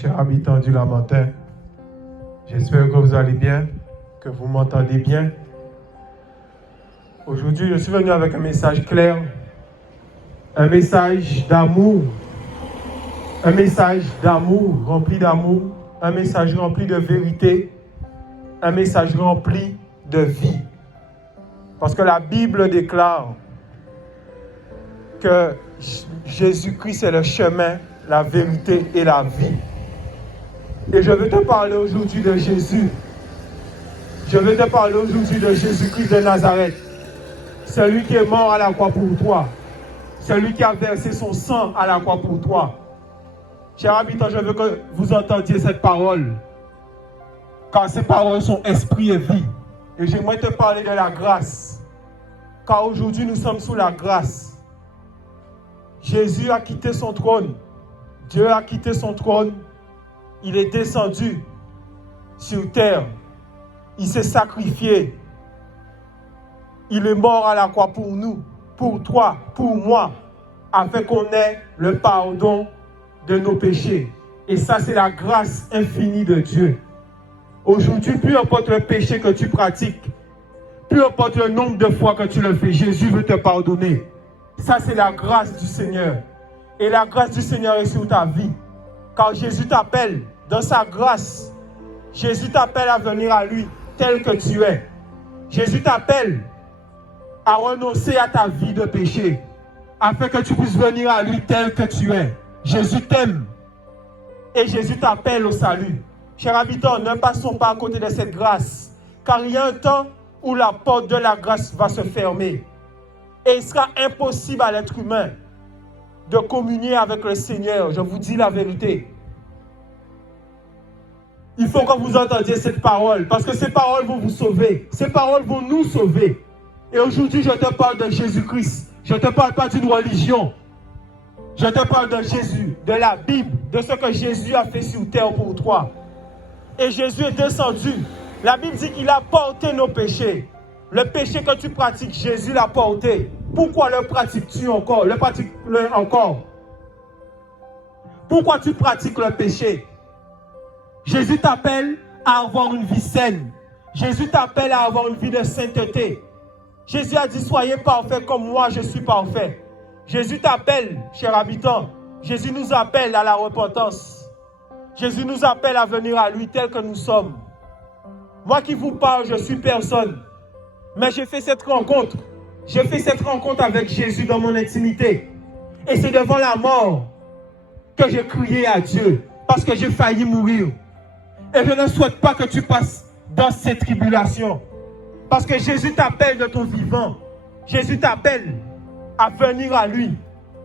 Chers habitants du Lamentin, j'espère que vous allez bien, que vous m'entendez bien. Aujourd'hui, je suis venu avec un message clair, un message d'amour, rempli d'amour, un message rempli de vérité, un message rempli de vie. Parce que la Bible déclare que Jésus-Christ est le chemin, la vérité et la vie. Et je veux te parler aujourd'hui de Jésus. Je veux te parler aujourd'hui de Jésus-Christ de Nazareth. Celui qui est mort à la croix pour toi. Celui qui a versé son sang à la croix pour toi. Chers habitants, je veux que vous entendiez cette parole. Car ces paroles sont esprit et vie. Et j'aimerais te parler de la grâce. Car aujourd'hui, nous sommes sous la grâce. Jésus a quitté son trône. Dieu a quitté son trône. Il est descendu sur terre. Il s'est sacrifié. Il est mort à la croix pour nous, pour toi, pour moi, afin qu'on ait le pardon de nos péchés. Et ça, c'est la grâce infinie de Dieu. Aujourd'hui, peu importe le péché que tu pratiques, peu importe le nombre de fois que tu le fais, Jésus veut te pardonner. Ça, c'est la grâce du Seigneur. Et la grâce du Seigneur est sur ta vie. Car Jésus t'appelle dans sa grâce. Jésus t'appelle à venir à lui tel que tu es. Jésus t'appelle à renoncer à ta vie de péché afin que tu puisses venir à lui tel que tu es. Jésus t'aime et Jésus t'appelle au salut. Chers habitants, ne passons pas à côté de cette grâce, car il y a un temps où la porte de la grâce va se fermer et il sera impossible à l'être humain de communier avec le Seigneur. Je vous dis la vérité. Il faut que vous entendiez cette parole, parce que ces paroles vont vous sauver. Ces paroles vont nous sauver. Et aujourd'hui, je te parle de Jésus-Christ. Je ne te parle pas d'une religion. Je te parle de Jésus, de la Bible, de ce que Jésus a fait sur terre pour toi. Et Jésus est descendu. La Bible dit qu'il a porté nos péchés. Le péché que tu pratiques, Jésus l'a porté. Pourquoi le pratiques-tu encore? Le pratiques-le encore. Pourquoi tu pratiques le péché? Jésus t'appelle à avoir une vie saine. Jésus t'appelle à avoir une vie de sainteté. Jésus a dit, soyez parfaits comme moi, je suis parfait. Jésus t'appelle, chers habitants. Jésus nous appelle à la repentance. Jésus nous appelle à venir à lui tel que nous sommes. Moi qui vous parle, je suis personne. Mais j'ai fait cette rencontre. J'ai fait cette rencontre avec Jésus dans mon intimité. Et c'est devant la mort que j'ai crié à Dieu. Parce que j'ai failli mourir. Et je ne souhaite pas que tu passes dans cette tribulation. Parce que Jésus t'appelle de ton vivant. Jésus t'appelle à venir à lui.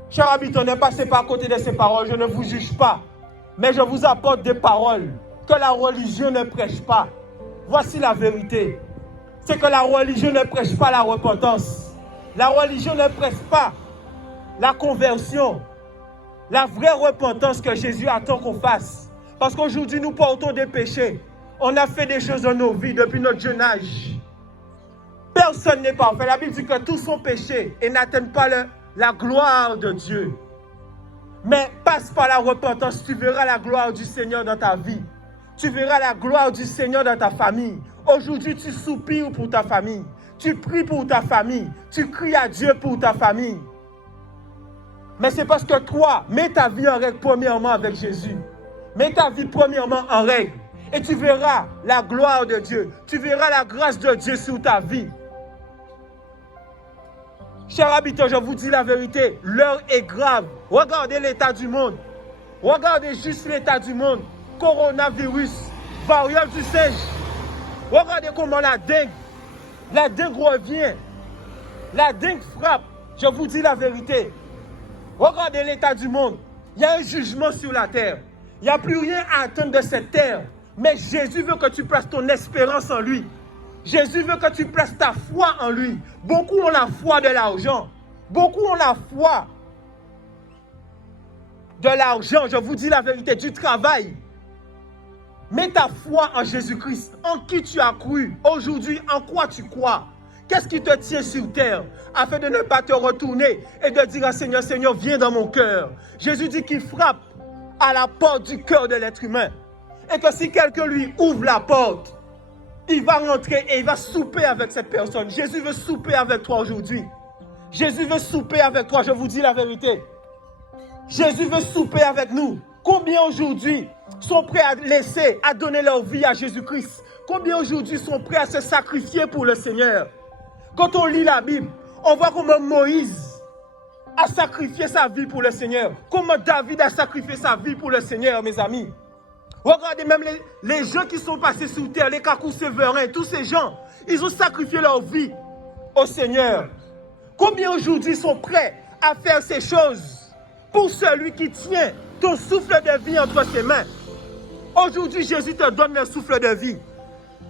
Chers habitants, ne passez pas à côté de ces paroles. Je ne vous juge pas. Mais je vous apporte des paroles que la religion ne prêche pas. Voici la vérité. C'est que la religion ne prêche pas la repentance. La religion ne prêche pas la conversion. La vraie repentance que Jésus attend qu'on fasse. Parce qu'aujourd'hui, nous portons des péchés. On a fait des choses dans nos vies depuis notre jeune âge. Personne n'est parfait. La Bible dit que tous sont péchés et n'atteignent pas la gloire de Dieu. Mais passe par la repentance, tu verras la gloire du Seigneur dans ta vie. Tu verras la gloire du Seigneur dans ta famille. Aujourd'hui, tu soupires pour ta famille. Tu pries pour ta famille. Tu cries à Dieu pour ta famille. Mais c'est parce que toi, mets ta vie en règle premièrement avec Jésus. Mets ta vie premièrement en règle. Et tu verras la gloire de Dieu. Tu verras la grâce de Dieu sur ta vie. Chers habitants, je vous dis la vérité. L'heure est grave. Regardez l'état du monde. Regardez juste l'état du monde. Coronavirus, variole du singe. Regardez comment la dengue revient. La dengue frappe. Je vous dis la vérité. Regardez l'état du monde. Il y a un jugement sur la terre. Il n'y a plus rien à attendre de cette terre. Mais Jésus veut que tu places ton espérance en lui. Jésus veut que tu places ta foi en lui. Beaucoup ont la foi de l'argent. Beaucoup ont la foi de l'argent. Je vous dis la vérité, du travail. Mets ta foi en Jésus-Christ. En qui tu as cru. Aujourd'hui, en quoi tu crois? Qu'est-ce qui te tient sur terre afin de ne pas te retourner et de dire à Seigneur, Seigneur, viens dans mon cœur. Jésus dit qu'il frappe à la porte du cœur de l'être humain. Et que si quelqu'un lui ouvre la porte, il va rentrer et il va souper avec cette personne. Jésus veut souper avec toi aujourd'hui. Jésus veut souper avec toi, je vous dis la vérité. Jésus veut souper avec nous. Combien aujourd'hui sont prêts à laisser, à donner leur vie à Jésus-Christ? Combien aujourd'hui sont prêts à se sacrifier pour le Seigneur? Quand on lit la Bible, on voit comment Moïse a sacrifié sa vie pour le Seigneur. Comment David a sacrifié sa vie pour le Seigneur, mes amis. Regardez même les gens qui sont passés sous terre, les Kakou Séverin, tous ces gens, ils ont sacrifié leur vie au Seigneur. Combien aujourd'hui sont prêts à faire ces choses pour celui qui tient ton souffle de vie entre ses mains? Aujourd'hui, Jésus te donne le souffle de vie.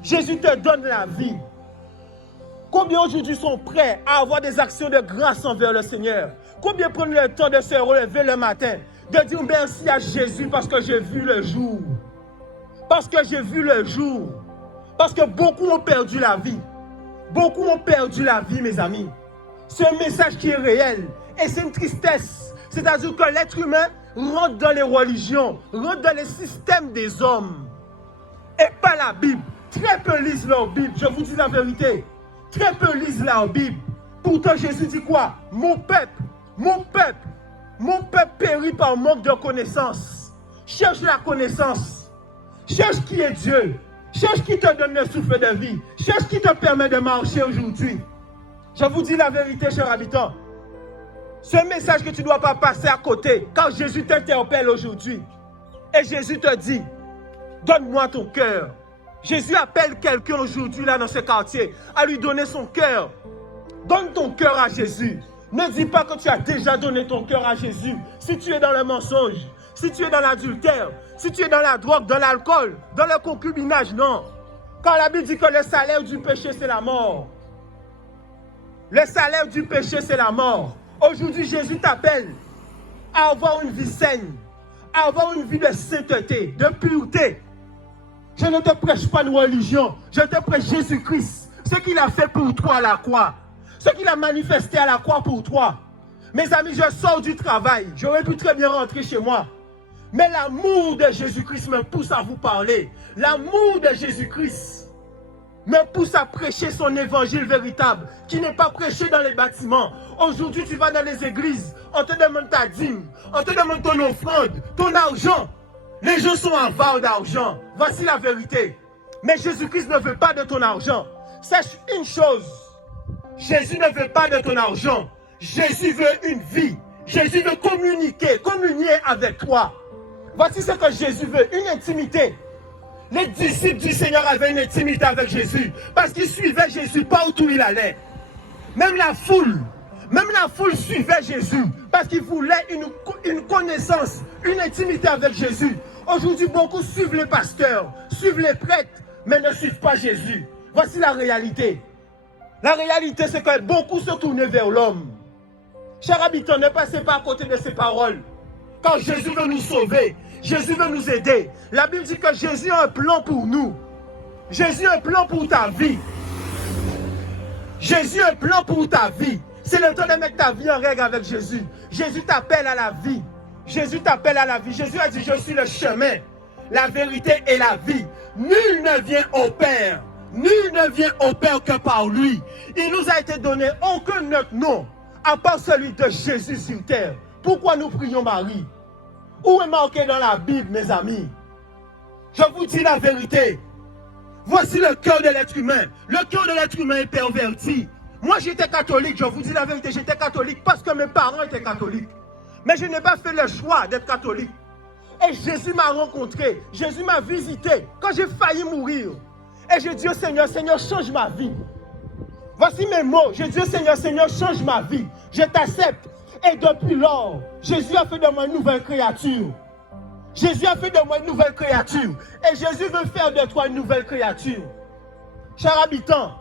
Jésus te donne la vie. Combien aujourd'hui sont prêts à avoir des actions de grâce envers le Seigneur? Combien prennent le temps de se relever le matin, de dire merci à Jésus parce que j'ai vu le jour? Parce que j'ai vu le jour. Parce que beaucoup ont perdu la vie. Beaucoup ont perdu la vie, mes amis. C'est un message qui est réel. Et c'est une tristesse. C'est-à-dire que l'être humain rentre dans les religions, rentre dans les systèmes des hommes. Et pas la Bible. Très peu lisent leur Bible, je vous dis la vérité. Très peu lisent leur Bible. Pourtant, Jésus dit quoi? Mon peuple périt par manque de connaissance. Cherche la connaissance. Cherche qui est Dieu. Cherche qui te donne le souffle de vie. Cherche qui te permet de marcher aujourd'hui. Je vous dis la vérité, chers habitants. C'est un message que tu ne dois pas passer à côté. Quand Jésus t'interpelle aujourd'hui. Et Jésus te dit, donne-moi ton cœur. Jésus appelle quelqu'un aujourd'hui là dans ce quartier à lui donner son cœur. Donne ton cœur à Jésus. Ne dis pas que tu as déjà donné ton cœur à Jésus. Si tu es dans le mensonge, si tu es dans l'adultère, si tu es dans la drogue, dans l'alcool, dans le concubinage, non. Quand la Bible dit que le salaire du péché, c'est la mort. Le salaire du péché, c'est la mort. Aujourd'hui, Jésus t'appelle à avoir une vie saine, à avoir une vie de sainteté, de pureté. Je ne te prêche pas une religion, je te prêche Jésus-Christ. Ce qu'il a fait pour toi à la croix. Ce qu'il a manifesté à la croix pour toi. Mes amis, je sors du travail. J'aurais pu très bien rentrer chez moi. Mais l'amour de Jésus-Christ me pousse à vous parler. L'amour de Jésus-Christ me pousse à prêcher son évangile véritable, qui n'est pas prêché dans les bâtiments. Aujourd'hui, tu vas dans les églises, on te demande ta dîme, on te demande ton offrande, ton argent. Les gens sont avares d'argent. Voici la vérité. Mais Jésus-Christ ne veut pas de ton argent. Sache une chose. Jésus ne veut pas de ton argent. Jésus veut une vie. Jésus veut communier avec toi. Voici ce que Jésus veut, une intimité. Les disciples du Seigneur avaient une intimité avec Jésus parce qu'ils suivaient Jésus partout où il allait. Même la foule suivait Jésus parce qu'ils voulaient une connaissance, une intimité avec Jésus. Aujourd'hui, beaucoup suivent les pasteurs, suivent les prêtres, mais ne suivent pas Jésus. Voici la réalité. La réalité, c'est que beaucoup se tournaient vers l'homme. Chers habitants, ne passez pas à côté de ces paroles. Quand Jésus veut nous sauver, Jésus veut nous aider. La Bible dit que Jésus a un plan pour nous. Jésus a un plan pour ta vie. Jésus a un plan pour ta vie. C'est le temps de mettre ta vie en règle avec Jésus. Jésus t'appelle à la vie. Jésus t'appelle à la vie. Jésus a dit, je suis le chemin, la vérité et la vie. Nul ne vient au Père. Nul ne vient au Père que par lui. Il nous a été donné aucun autre nom à part celui de Jésus sur terre. Pourquoi nous prions Marie? Où est marqué dans la Bible, mes amis? Je vous dis la vérité. Voici le cœur de l'être humain. Le cœur de l'être humain est perverti. Moi, j'étais catholique, je vous dis la vérité, j'étais catholique parce que mes parents étaient catholiques. Mais je n'ai pas fait le choix d'être catholique. Et Jésus m'a rencontré, Jésus m'a visité quand j'ai failli mourir. Et j'ai dit au Seigneur, Seigneur, change ma vie. Voici mes mots. J'ai dit au Seigneur, Seigneur, change ma vie. Je t'accepte. Et depuis lors, Jésus a fait de moi une nouvelle créature. Jésus a fait de moi une nouvelle créature. Et Jésus veut faire de toi une nouvelle créature. Chers habitants,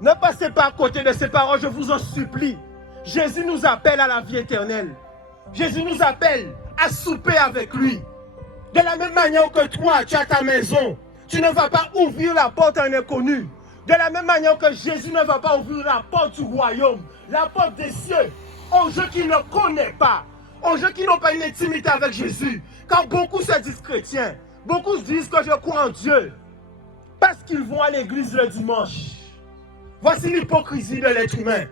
ne passez pas à côté de ces paroles, je vous en supplie. Jésus nous appelle à la vie éternelle. Jésus nous appelle à souper avec lui. De la même manière que toi, tu as ta maison, tu ne vas pas ouvrir la porte à un inconnu. De la même manière que Jésus ne va pas ouvrir la porte du royaume, la porte des cieux, aux gens qu'il ne connaît pas, aux gens qui n'ont pas une intimité avec Jésus. Quand beaucoup se disent chrétiens, beaucoup se disent que je crois en Dieu, parce qu'ils vont à l'église le dimanche. Voici l'hypocrisie de l'être humain.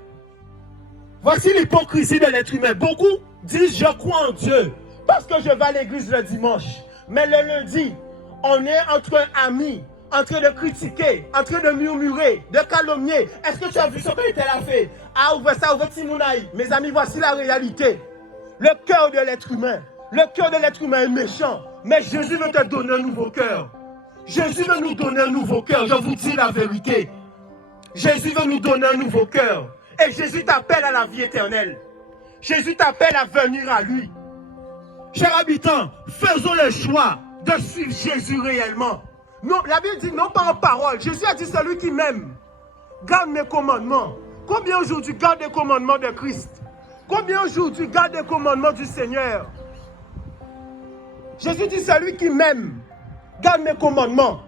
Voici l'hypocrisie de l'être humain. Beaucoup disent je crois en Dieu, parce que je vais à l'église le dimanche. Mais le lundi, on est entre amis, en train de critiquer, en train de murmurer, de calomnier. Est-ce que tu as vu ce que l'Éternel a fait? Ah, ouvre ça, ouvre Timonaï. Mes amis, voici la réalité. Le cœur de l'être humain. Le cœur de l'être humain est méchant. Mais Jésus veut te donner un nouveau cœur. Jésus veut nous donner un nouveau cœur. Je vous dis la vérité. Jésus veut nous donner un nouveau cœur. Et Jésus t'appelle à la vie éternelle. Jésus t'appelle à venir à lui. Chers habitants, faisons le choix de suivre Jésus réellement. Non, la Bible dit non pas en parole. Jésus a dit celui qui m'aime garde mes commandements. Combien aujourd'hui garde les commandements de Christ? Combien aujourd'hui garde les commandements du Seigneur? Jésus dit celui qui m'aime garde mes commandements.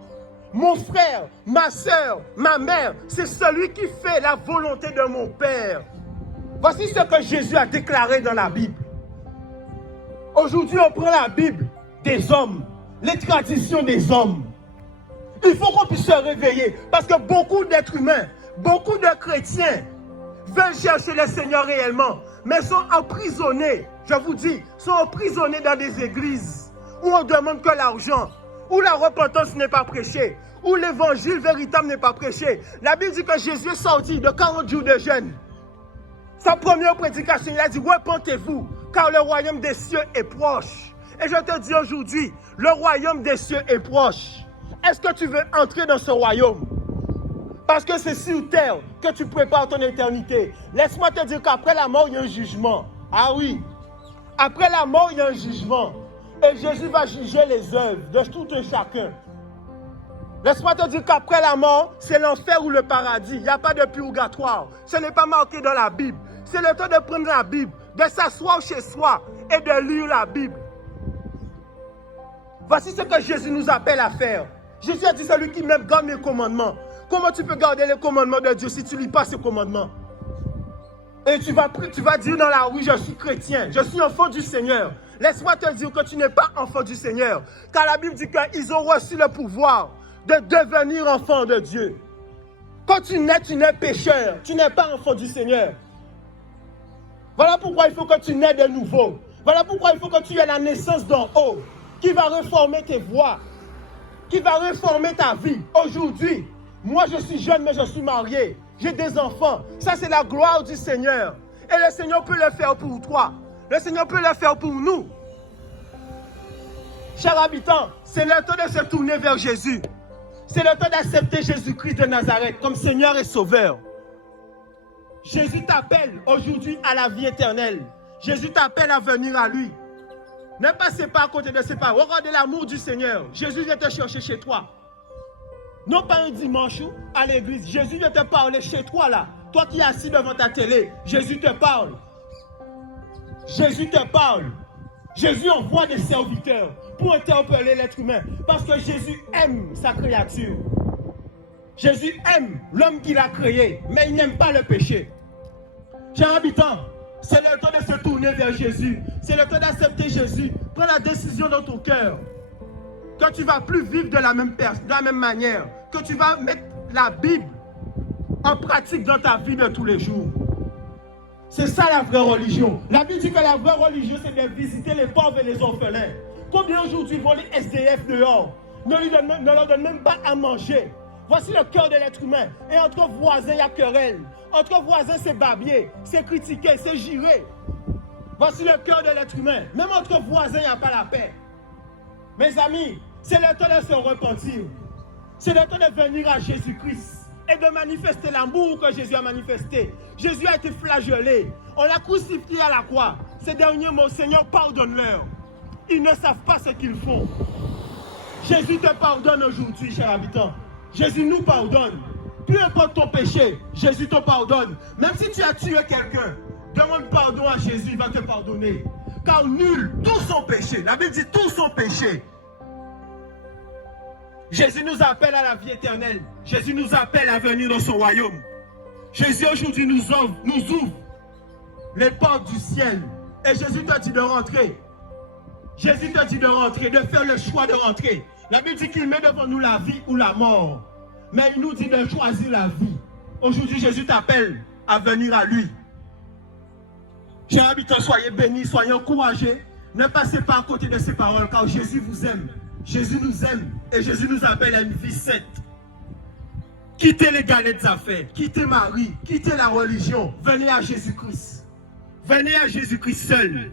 Mon frère, ma soeur, ma mère, c'est celui qui fait la volonté de mon Père. Voici ce que Jésus a déclaré dans la Bible. Aujourd'hui, on prend la Bible des hommes, les traditions des hommes. Il faut qu'on puisse se réveiller parce que beaucoup d'êtres humains, beaucoup de chrétiens veulent chercher le Seigneur réellement, mais sont emprisonnés, je vous dis, sont emprisonnés dans des églises où on demande que l'argent, où la repentance n'est pas prêchée, où l'évangile véritable n'est pas prêché. La Bible dit que Jésus est sorti de 40 jours de jeûne. Sa première prédication, il a dit, repentez-vous, car le royaume des cieux est proche. Et je te dis aujourd'hui, le royaume des cieux est proche. Est-ce que tu veux entrer dans ce royaume? Parce que c'est sur terre que tu prépares ton éternité. Laisse-moi te dire qu'après la mort, il y a un jugement. Ah oui, après la mort, il y a un jugement. Et Jésus va juger les œuvres de tout un chacun. Laisse-moi te dire qu'après la mort, c'est l'enfer ou le paradis. Il n'y a pas de purgatoire. Ce n'est pas marqué dans la Bible. C'est le temps de prendre la Bible, de s'asseoir chez soi et de lire la Bible. Voici ce que Jésus nous appelle à faire. Jésus a dit, celui qui m'aime garde mes commandements. Comment tu peux garder les commandements de Dieu si tu ne lis pas ces commandements? Et tu vas dire dans la rue, je suis chrétien, je suis enfant du Seigneur. Laisse-moi te dire que tu n'es pas enfant du Seigneur. Car la Bible dit qu'ils ont reçu le pouvoir de devenir enfant de Dieu. Quand tu nais pécheur. Tu n'es pas enfant du Seigneur. Voilà pourquoi il faut que tu nais de nouveau. Voilà pourquoi il faut que tu aies la naissance d'en haut, qui va réformer tes voies, qui va réformer ta vie. Aujourd'hui, moi je suis jeune, mais je suis marié. J'ai des enfants. Ça, c'est la gloire du Seigneur. Et le Seigneur peut le faire pour toi. Le Seigneur peut le faire pour nous. Chers habitants, c'est le temps de se tourner vers Jésus. C'est le temps d'accepter Jésus-Christ de Nazareth comme Seigneur et Sauveur. Jésus t'appelle aujourd'hui à la vie éternelle. Jésus t'appelle à venir à lui. Ne passez pas à côté de ses pas. Regardez l'amour du Seigneur. Jésus vient te chercher chez toi. Non pas un dimanche à l'église. Jésus vient te parler chez toi là. Toi qui es assis devant ta télé. Jésus te parle. Jésus te parle. Jésus envoie des serviteurs pour interpeller l'être humain. Parce que Jésus aime sa créature. Jésus aime l'homme qu'il a créé. Mais il n'aime pas le péché. Chers habitants, c'est le temps de se tourner vers Jésus. C'est le temps d'accepter Jésus. Prends la décision dans ton cœur. Que tu ne vas plus vivre de la même manière. Que tu vas mettre la Bible en pratique dans ta vie de tous les jours. C'est ça la vraie religion. La Bible dit que la vraie religion, c'est de visiter les pauvres et les orphelins. Combien aujourd'hui vont les SDF dehors? Ne leur donnent même pas à manger. Voici le cœur de l'être humain. Et entre voisins, il y a querelle. Entre voisins, c'est babier, c'est critiquer, c'est girer. Voici le cœur de l'être humain. Même entre voisins, il n'y a pas la paix. Mes amis, c'est le temps de se repentir. C'est le temps de venir à Jésus-Christ et de manifester l'amour que Jésus a manifesté. Jésus a été flagellé. On l'a crucifié à la croix. Ces derniers mots, Seigneur, pardonne-leur. Ils ne savent pas ce qu'ils font. Jésus te pardonne aujourd'hui, chers habitants. Jésus nous pardonne. Peu importe ton péché, Jésus te pardonne. Même si tu as tué quelqu'un, demande pardon à Jésus, il va te pardonner. Car nul, tout son péché, la Bible dit tout son péché. Jésus nous appelle à la vie éternelle. Jésus nous appelle à venir dans son royaume. Jésus aujourd'hui nous ouvre les portes du ciel. Et Jésus te dit de rentrer. Jésus te dit de rentrer, de faire le choix de rentrer. La Bible dit qu'il met devant nous la vie ou la mort. Mais il nous dit de choisir la vie. Aujourd'hui, Jésus t'appelle à venir à lui. Chers habitants, soyez bénis, soyez encouragés. Ne passez pas à côté de ces paroles, car Jésus vous aime. Jésus nous aime et Jésus nous appelle à une vie sainte. Quittez les galettes affaires, quittez Marie, quittez la religion. Venez à Jésus-Christ. Venez à Jésus-Christ seul.